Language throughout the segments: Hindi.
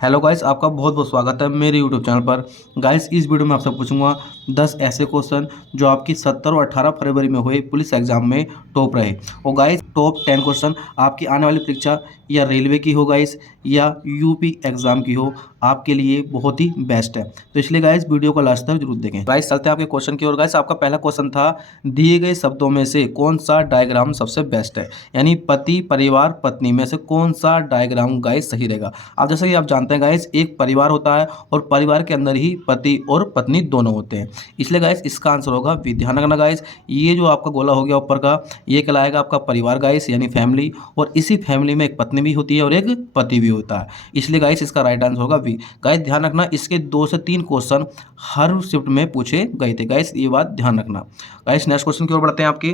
हेलो गाइस, आपका बहुत बहुत स्वागत है मेरे यूट्यूब चैनल पर। गाइस, इस वीडियो में आपसे पूछूंगा 10 ऐसे क्वेश्चन जो आपकी 17 और 18 फरवरी में हुए पुलिस एग्जाम में टॉप रहे। और गाइस, टॉप 10 क्वेश्चन आपकी आने वाली परीक्षा या रेलवे की हो गाइस या यूपी एग्जाम की हो, आपके लिए बहुत ही बेस्ट है। तो इसलिए गाइस वीडियो को लास्ट तक जरूर देखें। गाइस, चलते हैं आपके क्वेश्चन की ओर। गाइस, आपका पहला क्वेश्चन था, दिए गए शब्दों में से कौन सा डायग्राम सबसे बेस्ट है। यानी पति, परिवार, पत्नी में से कौन सा डायग्राम गाइस सही रहेगा। अब जैसे कि आप जानते हैं गाइस, एक परिवार होता है और परिवार के अंदर ही पति और पत्नी दोनों होते हैं। इसलिए गाइस इसका आंसर होगा बी। ध्यान रखना गाइस, ये जो आपका गोला हो गया ऊपर का, ये कहलाएगा आपका परिवार गाइस, यानी फैमिली। और इसी फैमिली में एक पत्नी भी होती है और एक पति भी होता है। इसलिए गाइस इसका राइट आंसर होगा बी। गाइस ध्यान रखना, इसके 2 से 3 क्वेश्चन हर शिफ्ट में पूछे गए थे गाइस, ये बात ध्यान रखना। गाइस नेक्स्ट क्वेश्चन की ओर बढ़ते हैं आपके।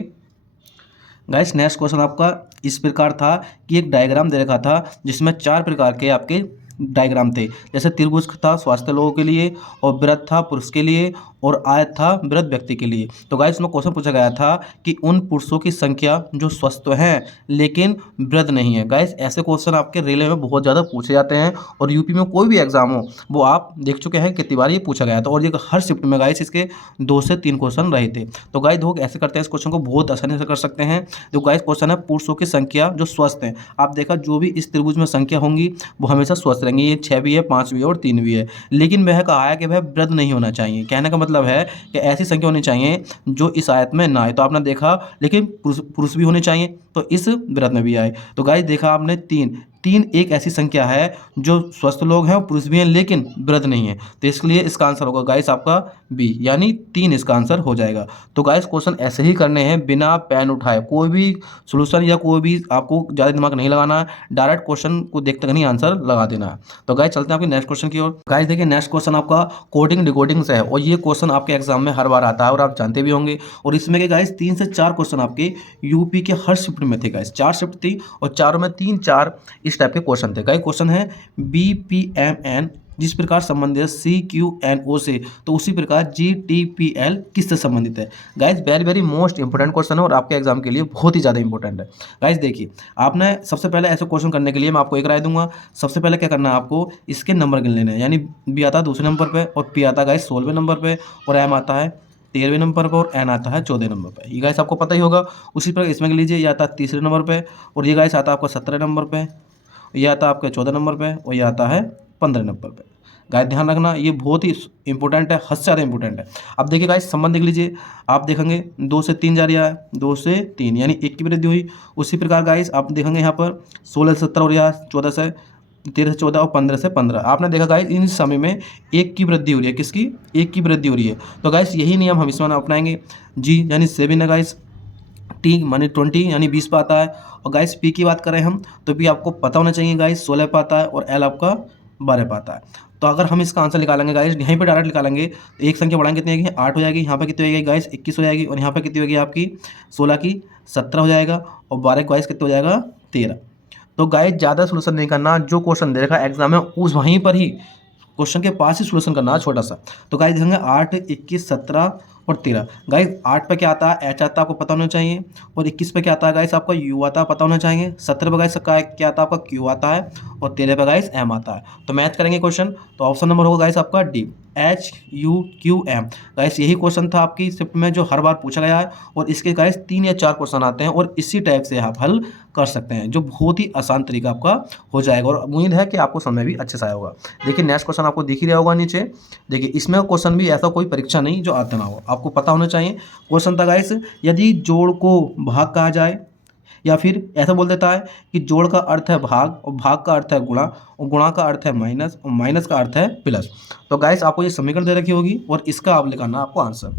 गाइस नेक्स्ट क्वेश्चन आपका इस प्रकार था कि एक डायग्राम दे रखा था जिसमें 4 प्रकार के आपके डायग्राम थे। जैसे त्रिभुज था स्वास्थ्य लोगों के लिए, और वृत्त था पुरुष के लिए, और आयत था वृद्ध व्यक्ति के लिए। तो गाइस इसमें क्वेश्चन पूछा गया था कि उन पुरुषों की संख्या जो स्वस्थ हैं लेकिन वृद्ध नहीं है। गाइस ऐसे क्वेश्चन आपके रेलवे में बहुत ज़्यादा पूछे जाते हैं, और यूपी में कोई भी एग्जाम हो वो आप देख चुके हैं कितनी बार ये पूछा गया था। और ये हर शिफ्ट में गाइस इसके 2 से 3 क्वेश्चन रहे थे। तो गाइस लोग ऐसे करते हैं, इस क्वेश्चन को बहुत आसानी से कर सकते हैं। जो गाइस क्वेश्चन है, पुरुषों की संख्या जो स्वस्थ हैं। आप देखा, जो भी इस त्रिभुज में संख्या होंगी वो हमेशा स्वस्थ रहेंगी। ये 6 भी है, 5 भी है और 3 भी है। लेकिन वह कहा है कि वह वृद्ध नहीं होना चाहिए। कहने का मतलब है कि ऐसी संख्या होनी चाहिए जो इस आयत में ना आए। तो आपने देखा, लेकिन पुरुष पुरुष भी होने चाहिए तो इस वृत्त में भी आए। तो गाइस देखा आपने, तीन तीन एक ऐसी संख्या है जो स्वस्थ लोग हैं और पुरुष भी हैं लेकिन वृद्ध नहीं है। तो इसके लिए इसका आंसर होगा गाइस आपका बी, यानी 3 इसका आंसर हो जाएगा। तो गाइस क्वेश्चन ऐसे ही करने हैं बिना पेन उठाए। कोई भी सोल्यूशन या कोई भी आपको ज़्यादा दिमाग नहीं लगाना है, डायरेक्ट क्वेश्चन को देखते नहीं आंसर लगा देना है। तो गाइस चलते हैं आपके नेक्स्ट क्वेश्चन की ओर। गाइस देखिए, नेक्स्ट क्वेश्चन आपका कोडिंग डिकोडिंग से है, और ये क्वेश्चन आपके एग्जाम में हर बार आता है और आप जानते भी होंगे। और इसमें के गाइस 3 से 4 क्वेश्चन आपके यूपी के हर शिफ्ट में थे गाइस। 4 शिफ्ट थी और चारों में 3-4 इस टाइप के क्वेश्चन थे। गाइस क्वेश्चन है BPMN जिस प्रकार संबंधित है CQNO से, तो उसी प्रकार GTPL किससे संबंधित है। Guys very very most important question है और आपके एग्जाम के लिए बहुत ही ज़्यादा इंपॉर्टेंट है। गाइस देखिए, आपने सबसे पहले ऐसे क्वेश्चन करने के लिए मैं आपको एक राय दूंगा। सबसे पहले क्या करना है, आपको इसके नंबर गिन लेने हैं। यानी बी आता है दूसरे नंबर पे, और पी आता है गाइस 16वें नंबर पे, और एम आता है 13वें नंबर पर, और एन आता है 14वें नंबर पर। ये गाइस आपको पता ही होगा। उसी पर इसमें लीजिए, ये आता है तीसरे नंबर पे, और ये गाइस आता है आपका 17 नंबर पे, ये आता है आपके 14 नंबर पे, और ये आता है 15 नंबर पे। गाइस ध्यान रखना, ये बहुत ही इंपॉर्टेंट है, हद से ज़्यादा इंपॉर्टेंट है। अब देखिए गाइस, संबंध देख लीजिए, आप देखेंगे 2 से 3 जा रहा है, 2 से 3 यानी 1 की वृद्धि हुई। उसी प्रकार गाइस आप देखेंगे यहाँ पर 16 से 17 हो रहा है, 14 से 13 से 14 और 15 से 15। आपने देखा गाइस इन समय में 1 की वृद्धि हो रही है। किसकी? 1 की वृद्धि हो रही है। तो गाइस यही नियम हम इसमें अपनाएंगे। जी यानी 7 है गाइस, टी मानी 20 यानी 20 पे आता है। और गाइस पी की बात करें हम, तो पी आपको पता होना चाहिए गाइस 16 पे आता है, और एल आपका 12 पे आता है। तो अगर हम इसका आंसर निकालेंगे गाइस, यहीं पे डायरेक्ट निकालेंगे, तो एक संख्या बढ़ाएंगे कितनी आएगी, 8 हो जाएगी। यहाँ पे कितनी हो जाएगी गाइस, 21 हो जाएगी। और यहाँ पे कितनी होगी आपकी 16 की 17 हो जाएगा, और 12 गाइस कितने हो जाएगा 13। तो गाइस ज़्यादा सोल्यूशन नहीं करना, जो क्वेश्चन दे रखा है एग्जाम में उस वहीं पर ही क्वेश्चन के पास ही सोल्यूशन करना है छोटा सा। तो गाइस देखेंगे 8, 21, 17 और 13। गाइस 8 पे क्या आता है, एच आता है, आपको पता होना चाहिए। और 21 पे क्या आता है गाइस, आपका यू आता है, पता होना चाहिए। 17 पे गाइस क्या आता है, आपका क्यू आता है। और 13 पे गाइस एम आता है। तो मैच करेंगे क्वेश्चन, तो ऑप्शन नंबर होगा गाइस आपका डी, HUQM। गाइस यही क्वेश्चन था आपकी शिफ्ट में जो हर बार पूछा गया है, और इसके गाइस 3 या 4 क्वेश्चन आते हैं, और इसी टाइप से आप हल कर सकते हैं, जो बहुत ही आसान तरीका आपका हो जाएगा। और उम्मीद है कि आपको समय भी अच्छे से आया होगा। देखिए नेक्स्ट क्वेश्चन आपको दिख ही रहा होगा नीचे। देखिए इसमें क्वेश्चन भी ऐसा कोई परीक्षा नहीं जो आता ना हो, आपको पता होना चाहिए। क्वेश्चन था गाइस, यदि जोड़ को भाग कहा जाए, या फिर ऐसा बोल देता है कि जोड़ का अर्थ है भाग, और भाग का अर्थ है गुणा, और गुणा का अर्थ है माइनस, और माइनस का अर्थ है प्लस। तो गाइस आपको ये समीकरण दे रखी होगी, और इसका आप लिखाना आपको आंसर।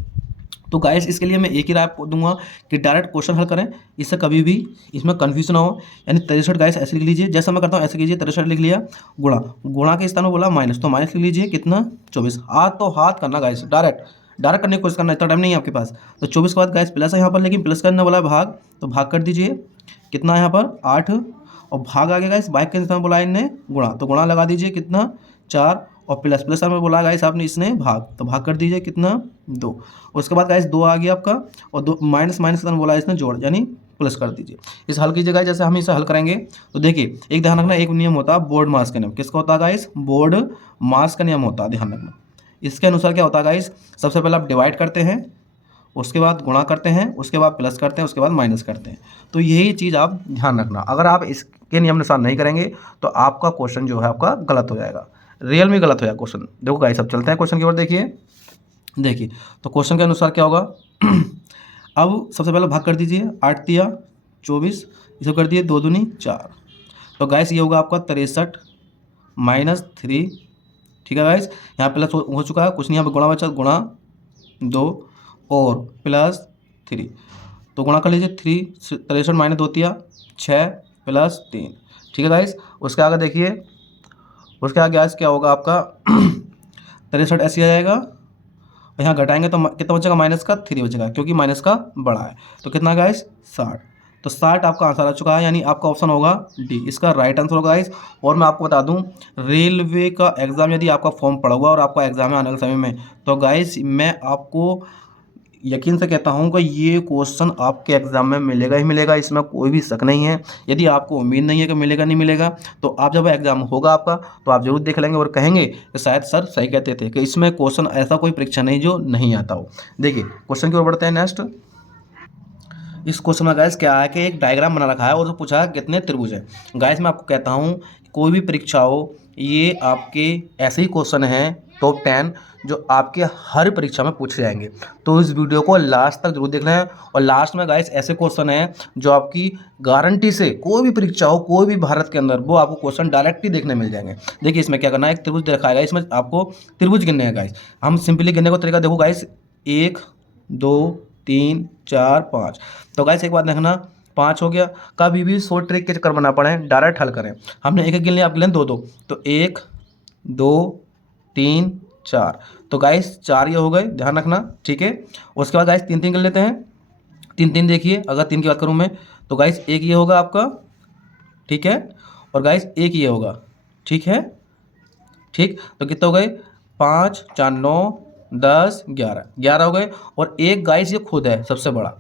तो गाइस इसके लिए मैं एक ही राय दूंगा कि डायरेक्ट क्वेश्चन हल करें, इससे कभी भी इसमें कन्फ्यूजन ना हो। यानी 63 गाइस ऐसे लिख लीजिए, जैसा मैं करता हूँ ऐसे कीजिए। 63 लिख लिया, गुणा, गुणा के स्थान में बोला माइनस, तो माइनस लिख लीजिए कितना 24। हाथ तो हाथ करना गाइस, डायरेक्ट करने की कोशिश करना, इतना टाइम नहीं है आपके पास। तो 24 के बाद गाइस प्लस है यहाँ पर, लेकिन प्लस करने वाला है भाग, तो भाग कर दीजिए। कितना है यहाँ पर 8, और भाग आ गया गाइस, बाइक के स्थान बोला इनने गुणा, तो गुणा लगा दीजिए कितना 4, और प्लस प्लस में बोला गाइस आपने इसने भाग, तो भाग कर दीजिए कितना 2। उसके बाद गाइस 2 आ गया आपका, और 2 माइनस माइनस का बोला इसने जोड़, यानी प्लस कर दीजिए। इस हल कीजिएगा, जैसे हम इसे हल करेंगे तो देखिए एक ध्यान रखना, एक नियम होता है बोर्ड मास का नियम। किसका होता है गाइस? बोर्ड मास का नियम होता है, ध्यान रखना। इसके अनुसार क्या होता है गाइस? सबसे पहले आप डिवाइड करते हैं, उसके बाद गुणा करते हैं, उसके बाद प्लस करते हैं, उसके बाद माइनस करते हैं। तो यही चीज़ आप ध्यान रखना। अगर आप इसके नियम अनुसार नहीं करेंगे तो आपका क्वेश्चन जो है आपका गलत हो जाएगा, रियल में गलत हो जाएगा क्वेश्चन। देखो गाइस अब चलते हैं क्वेश्चन की ओर। देखिए तो क्वेश्चन के अनुसार क्या होगा अब सबसे पहले भाग कर दीजिए, 8 तिया 24, इसे कर दिए 2 दूनी 4। तो गाइस ये होगा आपका 63 -3। ठीक है गाइस, यहाँ प्लस हो चुका है, कुछ नहीं, यहाँ पे गुणा बचा, गुणा 2 और प्लस 3। तो गुणा कर लीजिए, 3 63 - 2 तिया 6 प्लस 3। ठीक है गाइस, उसके आगे देखिए, उसके आगे गाइस क्या होगा आपका 63 ऐसे आ जाएगा, यहाँ घटाएंगे तो कितना बचेगा? माइनस का 3 बचेगा, क्योंकि माइनस का बड़ा है। तो कितना गाइस? 60। तो 60 आपका आंसर आ चुका है, यानी आपका ऑप्शन होगा डी, इसका राइट आंसर होगा गाइस। और मैं आपको बता दूं, रेलवे का एग्जाम यदि आपका फॉर्म पड़ा हुआ और आपका एग्जाम है आने वाले समय में, तो गाइस मैं आपको यकीन से कहता हूं कि ये क्वेश्चन आपके एग्जाम में मिलेगा ही मिलेगा, इसमें कोई भी शक नहीं है। यदि आपको उम्मीद नहीं है कि मिलेगा नहीं मिलेगा, तो आप जब एग्जाम होगा आपका तो आप जरूर देख लेंगे और कहेंगे कि शायद सर सही कहते थे कि इसमें क्वेश्चन ऐसा कोई परीक्षा नहीं जो नहीं आता हो। देखिए क्वेश्चन की ओर बढ़ते हैं नेक्स्ट। इस क्वेश्चन में गाइस क्या है कि एक डायग्राम बना रखा है और पूछा है कितने त्रिभुज है। गाइस मैं आपको कहता हूँ कोई भी परीक्षा हो, ये आपके ऐसे ही क्वेश्चन हैं टॉप 10 जो आपके हर परीक्षा में पूछे जाएंगे। तो इस वीडियो को लास्ट तक जरूर देखना है। और लास्ट में गाइस ऐसे क्वेश्चन हैं जो आपकी गारंटी से कोई भी परीक्षा हो, कोई भी भारत के अंदर, वो आपको क्वेश्चन डायरेक्ट ही देखने मिल जाएंगे। देखिए इसमें क्या करना है, एक त्रिभुज दिखाएगा, इसमें आपको त्रिभुज गिनने हैं गाइस। हम सिंपली गिनने का तरीका देखो गाइस, 1 2 3 4 5। तो गाइस एक बात देखना, 5 हो गया। कभी भी शॉर्ट ट्रिक के चक्कर में ना पड़े, डायरेक्ट हल करें। हमने एक एक गिन लिया, आप गिन 2 2, तो 1 2 3 4। तो गाइस 4 ये हो गए, ध्यान रखना, ठीक है। उसके बाद गाइस 3 3 गिन लेते हैं। 3 3 देखिए, अगर 3 की बात करूं मैं, तो गाइस एक ये होगा आपका, ठीक है, और गाइस एक ये होगा, ठीक है, ठीक। तो कितने हो गए? 5 4 9 10 11, 11 हो गए। और एक गाइस ये खुद है सबसे बड़ा,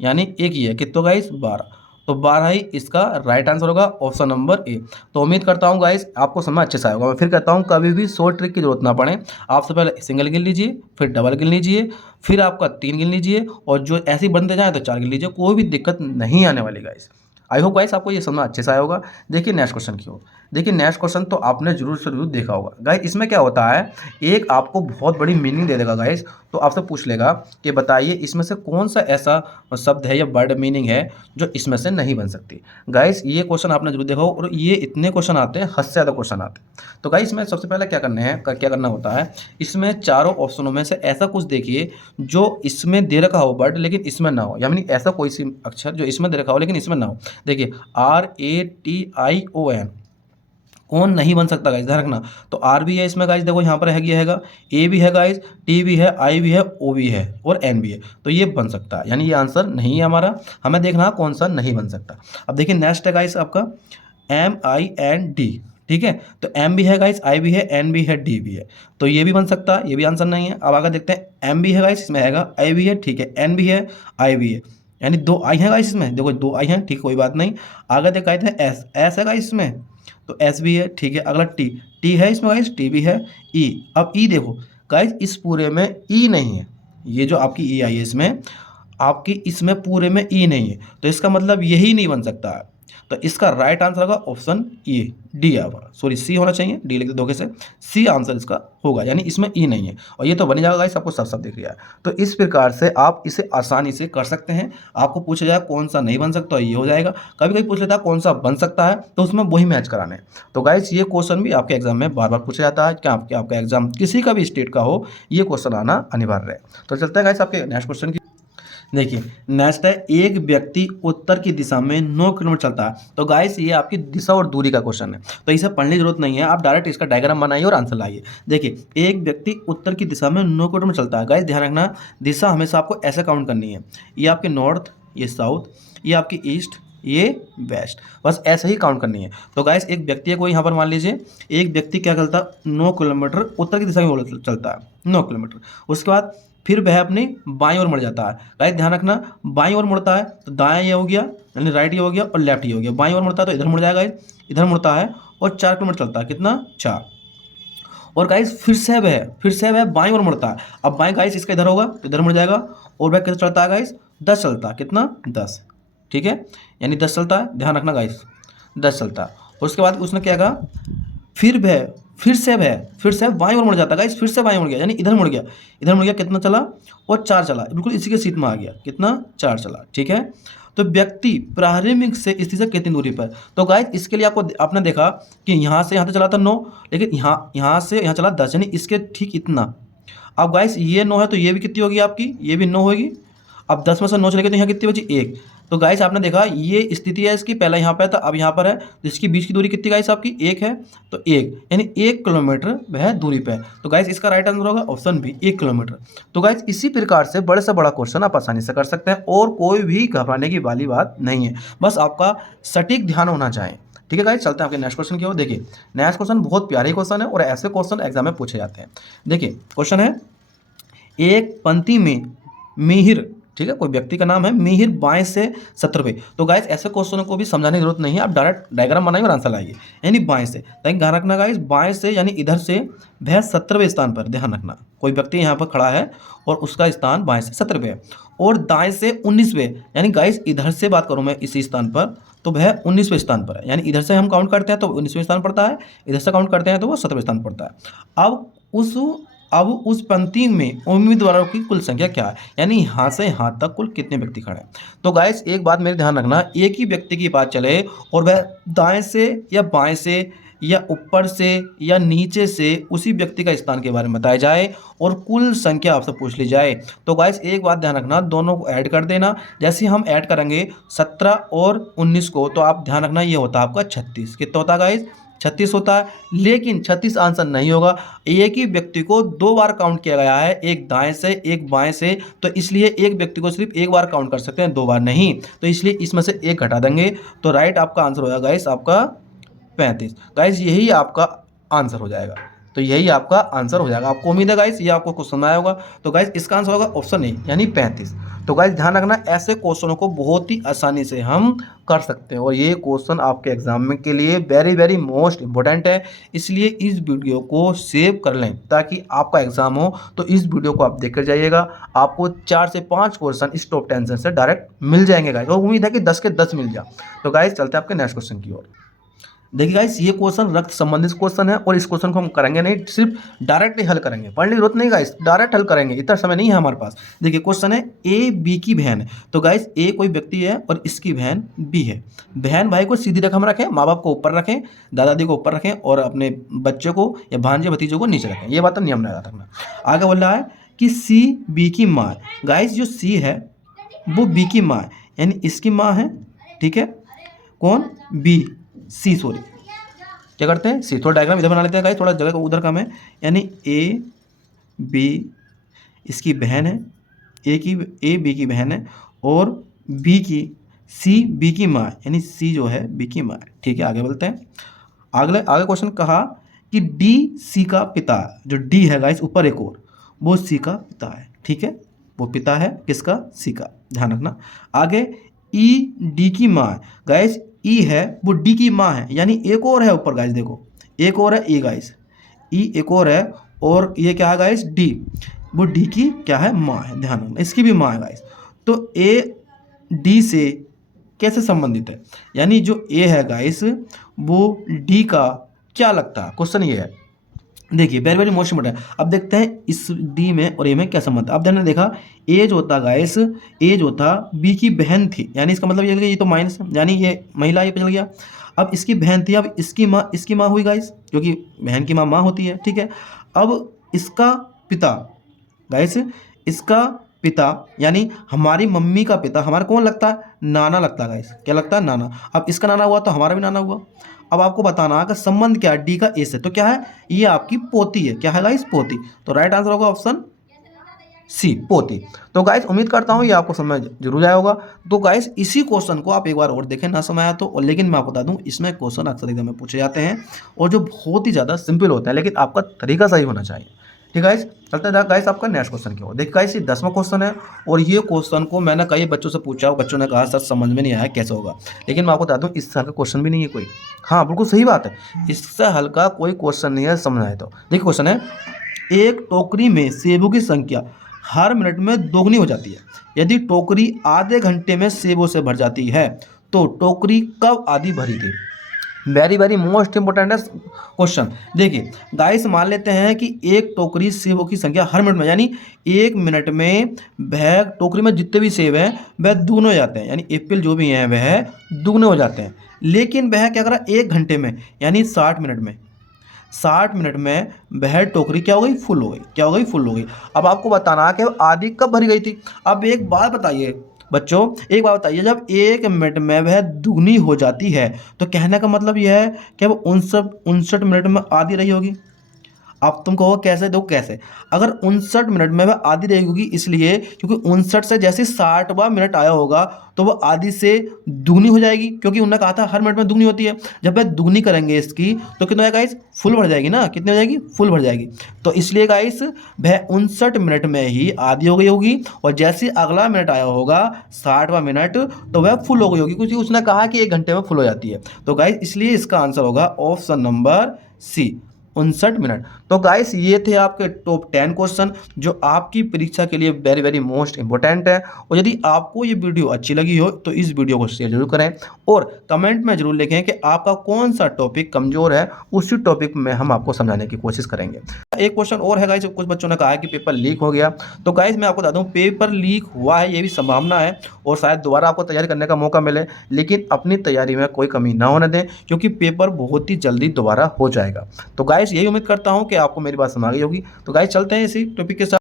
यानी एक ही है, कितने गाइस? 12। तो 12 ही इसका राइट आंसर होगा, ऑप्शन नंबर ए। तो उम्मीद करता हूँ गाइस आपको समझ अच्छे से आएगा। मैं फिर कहता हूँ कभी भी शॉर्ट ट्रिक की जरूरत ना पड़े, आपसे पहले सिंगल गिन लीजिए, फिर डबल गिन लीजिए, फिर आपका 3 गिन लीजिए, और जो ऐसे ही बनते जाए तो 4 गिन लीजिए, कोई भी दिक्कत नहीं आने वाली गाइस। आई होप गाइस आपको ये समझ अच्छे से आया होगा। देखिए नेक्स्ट क्वेश्चन की ओर। देखिए नेक्स्ट क्वेश्चन तो आपने जरूर से जरूर देखा होगा गाइस। इसमें क्या होता है, एक आपको बहुत बड़ी मीनिंग दे देगा गाइस, तो आपसे पूछ लेगा कि बताइए इसमें से कौन सा ऐसा शब्द है या वर्ड मीनिंग है जो इसमें से नहीं बन सकती। गाइस ये क्वेश्चन आपने जरूर देखा हो, और ये इतने क्वेश्चन आते हैं, हद से ज़्यादा क्वेश्चन आते हैं। तो गाइस इसमें सबसे पहले क्या करना होता है, इसमें चारों ऑप्शनों में से ऐसा कुछ देखिए जो इसमें दे रखा हो वर्ड लेकिन इसमें ना हो, यानी ऐसा कोई सी अक्षर जो इसमें दे रखा हो लेकिन इसमें ना हो। देखिए RATION कौन नहीं बन सकता गाइस, ध्यान रखना। तो आर भी है इसमें गाइस, देखो यहाँ पर है, ये हैगा, ए भी है गाइस, टी भी है, आई भी है, ओ भी है, और एन भी है। तो ये बन सकता है, यानी ये आंसर नहीं है हमारा। हमें देखना है कौन सा नहीं बन सकता। अब देखिए नेक्स्ट है गाइस आपका MIND, ठीक है। तो एम भी है गाइस, आई भी है, एन भी है, डी भी है। तो ये भी बन सकता है, ये भी आंसर नहीं है। अब आगे देखते हैं, एम भी है गाइस, इसमें हैगा, आई भी है, ठीक है, एन भी है, आई भी है, यानी 2 आई हैं गाइस इसमें, देखो 2 आई हैं, ठीक, कोई बात नहीं। आगे देखा थे एस, एस है गाइस इसमें, तो एस भी है, ठीक है। अगला टी, टी है इसमें गाइस, टी भी है। ई, अब ई देखो गाइस, इस पूरे में ई नहीं है, ये जो आपकी ई आई है इसमें, आपकी इसमें पूरे में ई नहीं है, तो इसका मतलब यही नहीं बन सकता है। तो इसका राइट आंसर होगा ऑप्शन ए, डी होगा, सॉरी सी होना चाहिए, डी लिख दे धोखे से, सी आंसर इसका होगा, यानी इसमें ई नहीं है। और ये तो बन जाएगा गाइस, आपको सब सब दिख रहा है। तो इस प्रकार से आप इसे आसानी से कर सकते हैं। आपको पूछा जाए कौन सा नहीं बन सकता, ये हो जाएगा। कभी कभी पूछ लेता है कौन सा बन सकता है, तो उसमें वही मैच कराना है। तो गाइस ये क्वेश्चन भी आपके एग्जाम में बार बार पूछा जाता है, क्या आपका एग्जाम किसी का भी स्टेट का हो, ये क्वेश्चन आना अनिवार्य है। तो चलते हैं गाइस आपके नेक्स्ट क्वेश्चन की। देखिए नेक्स्ट है, एक व्यक्ति उत्तर की दिशा में 9 किलोमीटर चलता है। तो गाइस ये आपकी दिशा और दूरी का क्वेश्चन है, तो इसे पढ़ने की जरूरत नहीं है, आप डायरेक्ट इसका डायग्राम बनाइए और आंसर लाइए। देखिए एक व्यक्ति उत्तर की दिशा में 9 किलोमीटर चलता है। गाइस ध्यान रखना, दिशा हमेशा आपको ऐसे काउंट करनी है, ये आपके नॉर्थ, ये साउथ, ये आपकी ईस्ट, ये वेस्ट, बस ऐसे ही काउंट करनी है। तो गाइस एक व्यक्ति को यहाँ पर मान लीजिए, एक व्यक्ति क्या चलता है, 9 किलोमीटर उत्तर की दिशा में चलता है, 9 किलोमीटर। उसके बाद फिर वह अपनी बाईं ओर मुड़ जाता है। गाइस ध्यान रखना, बाईं ओर मुड़ता है तो दायां ये हो गया, यानी राइट ये हो गया और लेफ्ट ये हो गया। बाईं ओर मुड़ता है तो इधर मुड़ जाएगा, इधर मुड़ता है और 4 किलोमीटर चलता है। कितना? 4। और गाइस फिर से वह बाईं ओर मुड़ता है। अब बाएं गाइस इसका इधर होगा तो इधर मुड़ जाएगा और वह कितना चलता है गाइस? 10 चलता है। कितना? 10। ठीक है, यानी 10 चलता है, ध्यान रखना गाइस, 10 चलता है। और उसके बाद उसने क्या कहा, फिर से बाईं ओर मुड़ जाता है गाइस, फिर से बाईं मुड़ गया, यानी इधर मुड़ गया, कितना चला? और 4 चला, बिल्कुल इसी के सीट में आ गया। कितना? 4 चला। ठीक है, तो व्यक्ति प्रारंभिक से स्थिति से कितनी दूरी पर? तो गाइस इसके लिए आपको आपने देखा कि यहाँ से यहाँ तक चला था 9, लेकिन यहाँ से यहाँ चला 10, यानी इसके ठीक इतना। अब गाइस ये 9 है तो ये भी कितनी होगी आपकी? ये भी 9 होगी। अब 10 में से 9 चले गए तो यहाँ कितनी बची? 1। तो गाइस आपने देखा ये स्थिति है इसकी, पहले यहाँ पे था अब यहाँ पर है, तो इसकी बीच की दूरी कितनी गाइस आपकी? 1 है। तो 1 यानी 1 किलोमीटर वह दूरी पे है। तो गाइस इसका राइट आंसर होगा ऑप्शन बी, 1 किलोमीटर। तो गाइस इसी प्रकार से बड़े से बड़ा क्वेश्चन आप आसानी से कर सकते हैं और कोई भी घबराने की वाली बात नहीं है, बस आपका सटीक ध्यान होना चाहिए। ठीक है गाइस, चलते हैं आपके नेक्स्ट क्वेश्चन की ओर। देखिए नेक्स्ट क्वेश्चन बहुत प्यारे क्वेश्चन है और ऐसे क्वेश्चन एग्जाम में पूछे जाते हैं। देखिए क्वेश्चन है, एक पंक्ति में मिहिर, ठीक है, कोई व्यक्ति का नाम है, मिहिर बाएं से 70वें। तो गाइस ऐसे क्वेश्चनों को भी समझाने की जरूरत नहीं है, आप डायरेक्ट डायग्राम बनाइए और आंसर लाइए। यानी बाएं से, ताकि ध्यान रखना गाइस, बाएं से यानी इधर से वह 70वें स्थान पर, ध्यान रखना कोई व्यक्ति यहाँ पर खड़ा है और उसका स्थान बाएं से 70वें है, और दाएं से 19वें, यानी गाइस इधर से बात करूँ मैं इसी स्थान पर तो वह 19वें स्थान पर है। यानी इधर से हम काउंट करते हैं तो 19वें स्थान पड़ता है, इधर से काउंट करते हैं तो वो 70वें स्थान पड़ता है। अब उस पंक्ति में उम्मीदवारों की कुल संख्या क्या है, यानी यहाँ से यहाँ तक कुल कितने व्यक्ति खड़े हैं। तो गाइस एक बात मेरे ध्यान रखना, एक ही व्यक्ति की बात चले और वह दाएं से या बाएं से या ऊपर से या नीचे से उसी व्यक्ति का स्थान के बारे में बताया जाए और कुल संख्या आपसे पूछ ली जाए, तो गाइस एक बात ध्यान रखना, दोनों को ऐड कर देना। जैसे हम ऐड करेंगे 17 और 19 को, तो आप ध्यान रखना ये होता है आपका 36। कितना होता है गाइस? 36 होता है। लेकिन 36 आंसर नहीं होगा, एक ही व्यक्ति को 2 बार काउंट किया गया है, एक दाएं से एक बाएं से, तो इसलिए एक व्यक्ति को सिर्फ 1 बार काउंट कर सकते हैं, 2 बार नहीं। तो इसलिए इसमें से 1 घटा देंगे, तो राइट आपका आंसर हो जाएगा गाइस आपका 35। गाइस यही आपका आंसर हो जाएगा, तो यही आपका आंसर हो जाएगा। आपको उम्मीद है गाइस ये आपको क्वेश्चन आया होगा। तो गाइस इसका आंसर होगा ऑप्शन ए, यानी 35। तो गाइस ध्यान रखना, ऐसे क्वेश्चनों को बहुत ही आसानी से हम कर सकते हैं और ये क्वेश्चन आपके एग्जाम में के लिए वेरी वेरी मोस्ट इंपॉर्टेंट है। इसलिए इस वीडियो को सेव कर लें ताकि आपका एग्जाम हो तो इस वीडियो को आप देख कर जाइएगा, आपको 4 से 5 क्वेश्चन इस टॉप 10 से डायरेक्ट मिल जाएंगे गाइस, और उम्मीद है कि 10 के 10 मिल जाए। तो गाइस चलते हैं आपके नेक्स्ट क्वेश्चन की ओर। देखिए गाइस ये क्वेश्चन रक्त संबंधित क्वेश्चन है और इस क्वेश्चन को हम करेंगे नहीं, सिर्फ डायरेक्ट ही हल करेंगे, पढ़ने की जरूरत नहीं गाइस, डायरेक्ट हल करेंगे, इतना समय नहीं है हमारे पास। देखिए क्वेश्चन है, ए बी की बहन है। तो गाइस ए कोई व्यक्ति है और इसकी बहन बी है। बहन भाई को सीधी रेखा में रखें, माँ बाप को ऊपर रखें, दादा दादी को ऊपर रखें और अपने बच्चे को या भांजे भतीजों को नीचे रखें। ये बात नियम नहीं याद रखना। आगे बोल रहा है कि सी बी की माँ है। गाइस जो सी है वो बी की माँ है, यानी इसकी माँ है। ठीक है, कौन? बी, सी सॉरी, क्या करते हैं सी, थोड़ा डायग्राम इधर बना लेते हैं गाइस, थोड़ा जगह का उधर कम है। यानी ए बी इसकी बहन है, ए बी की बहन है और बी की सी बी की माँ है, यानी सी जो है बी की माँ है। ठीक है, आगे बढ़ते हैं। आगे क्वेश्चन कहा कि डी सी का पिता है। जो डी है गाइस ऊपर एक और, वो सी का पिता है। ठीक है, वो पिता है किसका? सी का, ध्यान रखना। आगे ई डी की माँ है। गाइस ई है वो डी की माँ है, यानी एक और है ऊपर गाइस, देखो एक और है ई गाइस, ई एक और है और ये क्या है गाइस? डी, वो डी की क्या है? माँ है, ध्यान रखना इसकी भी माँ है गाइस। तो ए डी से कैसे संबंधित है, यानी जो ए है गाइस वो डी का क्या लगता है, क्वेश्चन ये है। देखिए वेरी वेरी मोस्ट इंपोर्टेंट। अब देखते हैं इस डी में और ए में क्या संबंध है। अब मैंने देखा ए जो होता गाइस, ए जो था बी की बहन थी, यानी इसका मतलब ये तो माइनस, यानी ये महिला ये पे चल गया। अब इसकी बहन थी, अब इसकी माँ हुई गाइस, क्योंकि बहन की माँ होती है। ठीक है, अब इसका पिता गाइस, इसका पिता यानी हमारी मम्मी का पिता हमारा कौन लगता है? नाना लगता है गाइस, क्या लगता है? नाना। अब इसका नाना हुआ तो हमारा भी नाना हुआ। अब आपको बताना है कि संबंध क्या है डी का ए से, तो क्या है? ये आपकी पोती है। क्या है गाइस? पोती। तो राइट आंसर होगा ऑप्शन सी, पोती। तो गाइस उम्मीद करता हूँ ये आपको समझ जरूर आया होगा। तो गाइस इसी क्वेश्चन को आप एक बार और देखें, ना समझ आया तो, और लेकिन मैं आपको बता दूं इसमें क्वेश्चन अक्सर एग्जाम में पूछे जाते हैं और जो बहुत ही ज़्यादा सिंपल होते हैं, लेकिन आपका तरीका सही होना चाहिए। ठीक है गाइस, चलते हैं गाइस आपका नेक्स्ट क्वेश्चन की ओर। देखिए गाइस, ये 10वां क्वेश्चन है और ये क्वेश्चन को मैंने कई बच्चों से पूछा, बच्चों ने कहा सर समझ में नहीं आया कैसे होगा, लेकिन मैं आपको बता दूं इस साल का क्वेश्चन भी नहीं है कोई। हाँ बिल्कुल सही बात है, इससे हल्का कोई क्वेश्चन नहीं है, समझ आए तो। देखिए क्वेश्चन है, एक टोकरी में सेबों की संख्या हर मिनट में दोगुनी हो जाती है। यदि टोकरी आधे घंटे में सेबों से भर जाती है तो टोकरी कब आधी भरी थी। वेरी वेरी मोस्ट इंपोर्टेंट है क्वेश्चन। देखिए गाइस, मान लेते हैं कि एक टोकरी सेबों की संख्या हर मिनट में, यानी एक मिनट में वह टोकरी में जितने भी सेब हैं वह दुगने हो जाते हैं, यानी एप्पल जो भी हैं वह दुगने हो जाते हैं। लेकिन वह क्या करा, एक घंटे में यानी 60 मिनट में वह टोकरी क्या हो गई, फुल हो गई। क्या हो गई, फुल हो गई। अब आपको बताना है कि आधी कब भरी गई थी। अब एक बात बताइए बच्चों, एक बात बताइए, जब एक मिनट में वह दुगनी हो जाती है तो कहने का मतलब यह है कि अब 59 मिनट में आधी रही होगी। अब तुम कहो कैसे, दो कैसे, अगर 59 मिनट में वह आधी रही होगी इसलिए क्योंकि 59 से जैसे 60वां मिनट आया होगा तो वह आधी से दुगनी हो जाएगी, क्योंकि उन्होंने कहा था हर मिनट में दुगनी होती है। जब वह दुगनी करेंगे इसकी तो कितना होगा गाइस, फुल भर जाएगी ना, कितनी हो जाएगी, फुल भर जाएगी। तो इसलिए गाइस वह 59 मिनट में ही आधी हो गई होगी, और जैसे अगला मिनट आया होगा 60वां मिनट तो वह फुल हो गई होगी, क्योंकि उसने कहा कि 1 घंटे में फुल हो जाती है। तो गाइस इसलिए इसका आंसर होगा ऑप्शन नंबर सी, 59 मिनट। तो गाइस ये थे आपके टॉप 10 क्वेश्चन जो आपकी परीक्षा के लिए वेरी वेरी मोस्ट इंपॉर्टेंट है। और यदि आपको ये वीडियो अच्छी लगी हो तो इस वीडियो को शेयर जरूर करें और कमेंट में जरूर लिखें कि आपका कौन सा टॉपिक कमजोर है, उसी टॉपिक में हम आपको समझाने की कोशिश करेंगे। एक क्वेश्चन और है गाइस, कुछ बच्चों ने कहा है कि पेपर लीक हो गया। तो गाइस मैं आपको बता दूं पेपर लीक हुआ है ये भी संभावना है, और शायद दोबारा आपको तैयारी करने का मौका मिले, लेकिन अपनी तैयारी में कोई कमी ना होने दें क्योंकि पेपर बहुत ही जल्दी दोबारा हो जाएगा। तो गाइस यही उम्मीद करता हूं कि आपको मेरी बात समझ आ गई होगी। तो गाइस चलते हैं इसी टॉपिक के साथ।